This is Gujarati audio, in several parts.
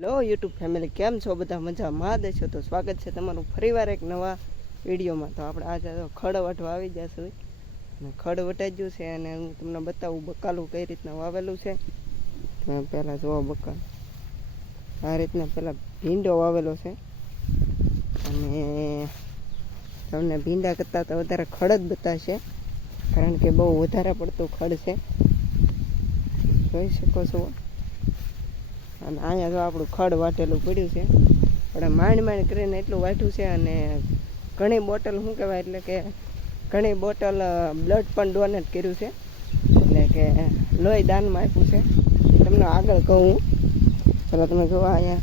હેલો યુટ્યુબ ફેમિલી, કેમ છો બધા? મજામાં? દેશો તો સ્વાગત છે તમારું ફરીવાર એક નવા વિડીયોમાં. તો આપણે આજે તો ખડ વાટવા આવી જશું અને ખડ વટાઈ ગયું છે અને હું તમને બતાવું બકાલું કઈ રીતના વાવેલું છે. તમે પહેલાં જોવો બકાલ. આ રીતના પહેલાં ભીંડો વાવેલો છે. અને તમને ભીંડા કરતાં તો વધારે ખડ જ બતાવશે કારણ કે બહુ વધારે પડતું ખડ છે. જોઈ શકો છો. અને અહીંયા જો આપણું ખડ વાટેલું પડ્યું છે. પણ માંડ માંડ કરીને એટલું વાટ્યું છે અને ઘણી બોટલ, શું કહેવાય, એટલે કે ઘણી બોટલ બ્લડ પણ ડોનેટ કર્યું છે. એટલે કે લોહી દાનમાં આપ્યું છે. તમને આગળ કહું ચાલો તમે જુઓ અહીંયા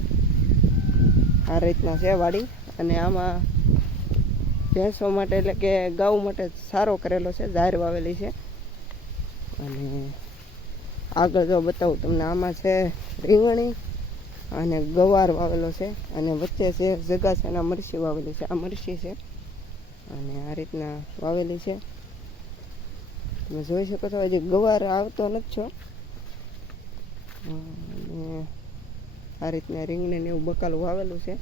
આ રીતના છે વાડી. અને આમાં ભેંસો માટે, એટલે કે ગૌ માટે સારો કરેલો છે જાહેર વાવેલી છે. અને આગળ જો બતાવું, તમને આમાં છે રીંગણી અને ગવાર વાવેલો છે અને વચ્ચે છે જગાસેના મરસી વાવેલી છે. આ મરસી છે અને આ રીતના વાવેલી છે. તમે જોઈ શકો છો, હજી ગવાર આવતો નથી છો આ રીતના રીંગણી ને એવું બકાલું વાવેલું છે.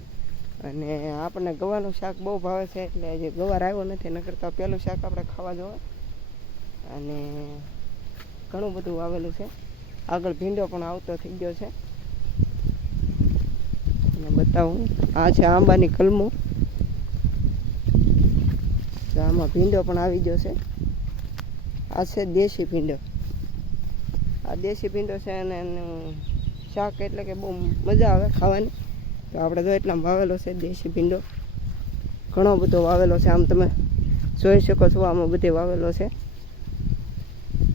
અને આપણને ગવાનું શાક બહુ ભાવે છે, એટલે હજી ગવાર આવ્યો નથી, નકર તો પહેલું શાક આપણે ખાવા જોવે અને ઘણું બધું વાવેલું છે. આગળ ભીંડો પણ આવતો થઈ ગયો છે. બતાવું. આ છે આંબાની કલમો. આમાં ભીંડો પણ આવી ગયો છે. આ છે દેશી ભીંડો. આ દેશી ભીંડો છે અને એનું શાક એટલે કે બહુ મજા આવે ખાવાની. તો આપણે તો એટલા વાવેલો છે દેશી ભીંડો. ઘણો બધો વાવેલો છે. આમ તમે જોઈ શકો છો, આમાં બધે વાવેલો છે.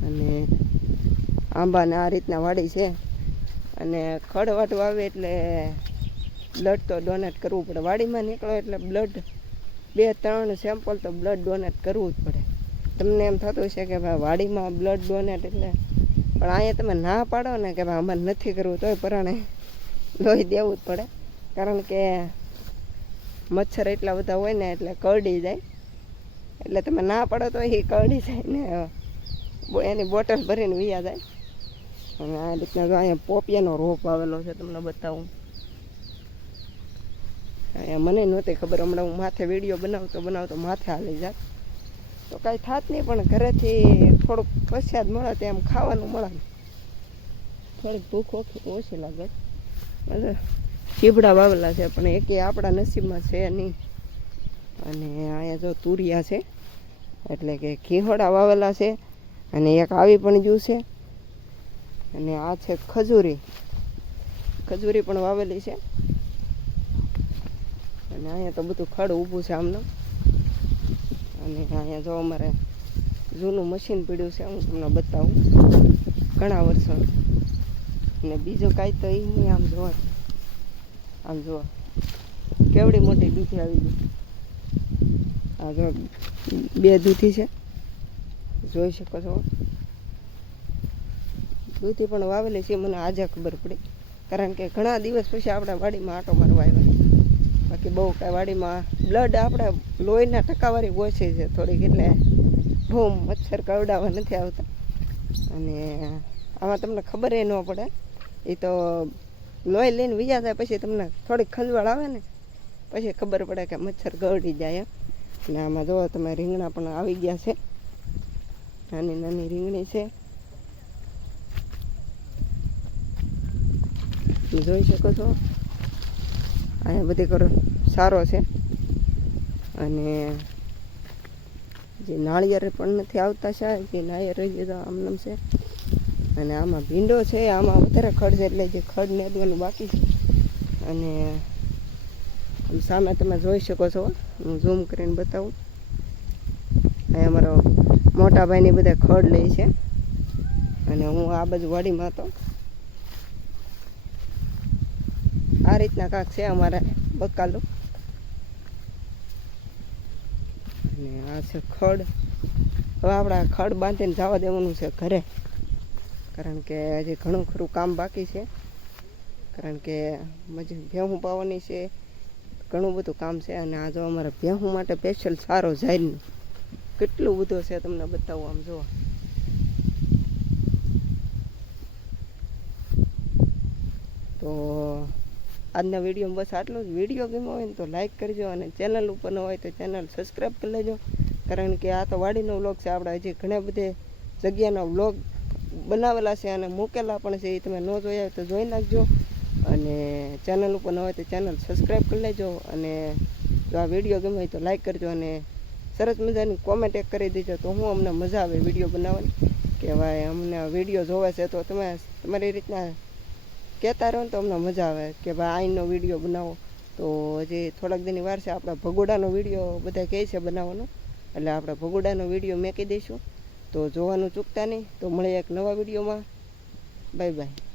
અને આંબાને આ રીતના વાડી છે. અને ખડવાટ આવે એટલે બ્લડ તો ડોનેટ કરવું પડે. વાડીમાં નીકળો એટલે બ્લડ બે, ત્રણ સેમ્પલ તો બ્લડ ડોનેટ કરવું જ પડે. તમને એમ થતું હશે કે ભાઈ વાડીમાં બ્લડ ડોનેટ એટલે પણ અહીંયા તમે ના પાડો ને કે ભાઈ અમારે નથી કરવું તોય પરાણે લોહી દેવું જ પડે. કારણ કે મચ્છર એટલા બધા હોય ને એટલે કરડી જાય. એટલે તમે ના પાડો તો એ કરડી જાય ને એની બોટલ ભરીને વિયા જાય. અને આ રીતના જો અહીંયા પોપિયાનો રોપ આવેલો છે, તમને બતાવું. અહીંયા મને નહોતી ખબર, હમણાં હું માથે વીડિયો બનાવતો બનાવતો માથે હાલી જાત. તો કાંઈ થાત નહીં, પણ ઘરેથી થોડુંક પસ્યાદ મળે તેમ ખાવાનું મળે. થોડીક ભૂખ ઓછી ઓછી લાગે. ચીબડા વાવેલા છે, પણ એકે આપણા નસીબમાં છે નહીં. અને અહીંયા જો તુરિયા છે, એટલે કે ઘીહોડા વાવેલા છે, અને એક આવી પણ જ્યું છે. અને આ છે ખજૂરી. ખજૂરી પણ વાવેલી છે. અને અહીંયા તો બધું ખડ ઊભું છે આમનું. અને અહીંયા જો અમારે જૂનું મશીન પીડ્યું છે, હું તમને બતાવું. ઘણા વર્ષો. અને બીજું કાંઈ તો એ નહીં, આમ જોવા આમ જોવા કેવડી મોટી દૂધી આવી ગઈ. આ જો બે દૂધી છે. જોઈ શકો છો. દૂધી પણ વાવેલી છે, મને આજે ખબર પડી. કારણ કે ઘણા દિવસ પછી આપણે વાડીમાં આટો મારવા આવ્યા. બાકી બહુ કાંઈ વાડીમાં બ્લડ આપણે લોહીના ટકાવારી ઓછી છે થોડીક, એટલે બહુ મચ્છર કરડાવા નથી આવતા. અને આમાં તમને ખબર એ ન પડે, એ તો લોહી લઈને વીજા થાય પછી તમને થોડીક ખંજવાળ આવે ને, પછી ખબર પડે કે મચ્છર ગરડી જાય. અને આમાં જોવો તમે રીંગણા પણ આવી ગયા છે. નાની નાની રીંગણી છે. તમે જોઈ શકો છો. અહીંયા બધી કરો સારો છે. અને જે નાળિયેર પણ નથી આવતા છે જે નાળિયેર રહી તો આમનામ છે. અને આમાં ભીંડો છે, આમાં વધારે ખડ છે, એટલે જે ખડ નેદવાનું બાકી છે. અને આમ સામે તમે જોઈ શકો છો, હું ઝૂમ કરીને બતાવું. અહીંયા અમારો મોટા ભાઈની બધા ખડ લે છે. અને હું આ બાજુ વાડીમાં હતો. આ રીતના કાંક છે અમારે બકાલો. અને આ છે ખડ. હવે આપણે ખડ બાંધીને જવા દેવાનું છે ઘરે. કારણ કે હજી ઘણું ખરું કામ બાકી છે. કારણ કે મજા ભેહું પાવાની છે. ઘણું બધું કામ છે અને આ જો અમારે ભેહું માટે સ્પેશિયલ સારો જાહેરનું કેટલું બધું છે તમને બતાવું આમ જુઓ તો આજના વીડિયો બસ આટલું જ. વીડિયો ગમ્યો હોય ને તો લાઈક કરજો અને ચેનલ ઉપર ન હોય તો ચેનલ સબસ્ક્રાઈબ કરી લેજો. કારણ કે આ તો વાડીનો વ્લોગ છે, આપણે હજી ઘણા બધે જગ્યાના વ્લોગ બનાવેલા છે અને મૂકેલા પણ છે, એ તમે ન જોયા હોય તો જોઈ નાખજો. અને ચેનલ ઉપર ન હોય તો ચેનલ સબસ્ક્રાઈબ કરી લેજો અને જો આ વીડિયો ગમે હોય તો લાઈક કરજો અને સરસ મજાની કોમેન્ટ એક કરી દેજો તો હું અમને મજા આવે વીડિયો બનાવવાની. કે ભાઈ અમને વીડિયો જોવે છે તો તમે તમારી રીતના કહેતા રહો ને તો અમને મજા આવે કે ભાઈ આઈનો વીડિયો બનાવો. તો હજી થોડાક દિનની વાર છે આપણા ભગોડાનો વીડિયો બધા કહે છે બનાવવાનો. એટલે આપણે ભગોડાનો વીડિયો મેકી દઈશું. તો જોવાનું ચૂકતા નહીં. તો મળીએ એક નવા વિડીયોમાં. Bye bye.